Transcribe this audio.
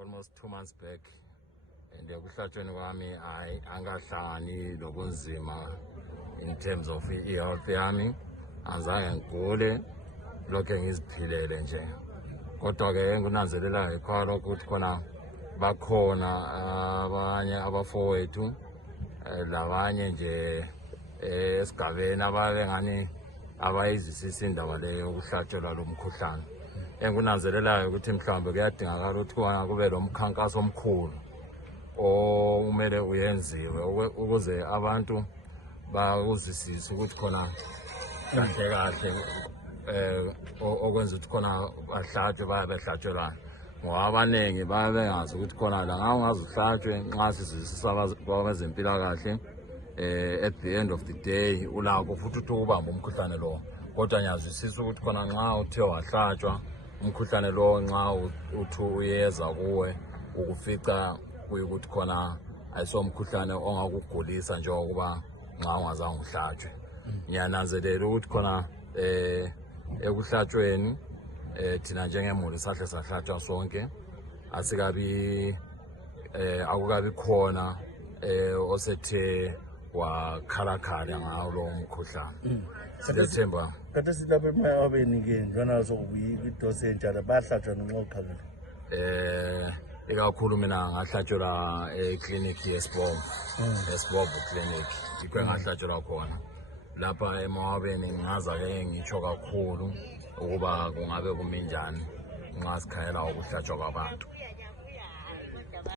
almost 2 months back, and ekuhlatshweni kwami angahlangani lobunzima in terms of health yami, azange ngigule, lokho ngiziphilele nje. Kodwa ke ngunanzelela ngekhalo ukuthi khona bakhona abanye abafowethu labanye nje esigabeni ababe ngani abayizisisa indaba leyo yokuhlatshelwa lo mkhuhlane. Engunanzelelayo ukuthi mhlawumbe kuyadingakala ukuthi kube lo mkhankaso omkhulu omele uyenziwe ukuze abantu bakuzisise ukuthi khona kahle okwenza ukuthi khona bahlatshwe bayabehlatshelana. Ngoba abaningi babengazi ukuthi khona la ngawungazihlatshwe nxa sizisisa kwabezempilakahle at the end of the day ulakho futhi ukubamba umkhuhlane lo. Kodwa ngiyazwisisa ukuthi khona nxa uthe wahlatshwa umkhuhlane lo nxa uthi uyeza kuwe ukufica kuyikuthi khona ayisomkhuhlane ongakugulisa njengokuba nxa ungazange uhlatshwe. Ngiyananzelela ukuthi khona ekuhlatshweni thina njengemuli sahle sahlatshwa sonke, asikabi akukabi khona osethe wakhalakhala ngawo lo mkhuhlane. Sithemba kade silapha emayabeni ke njana sokuyidosa enjalo bahlatshwa noma ukhalala. Ikakhulu mina ngahlatshelwa eclinic yesibomvu clinic, yikho ngahlatshelwa khona. Lapha emawabeni ngaza ke ngitsho kakhulu ukuba kungabe kuminjani nxa sikhayela ukuhlatshwa kwabantu.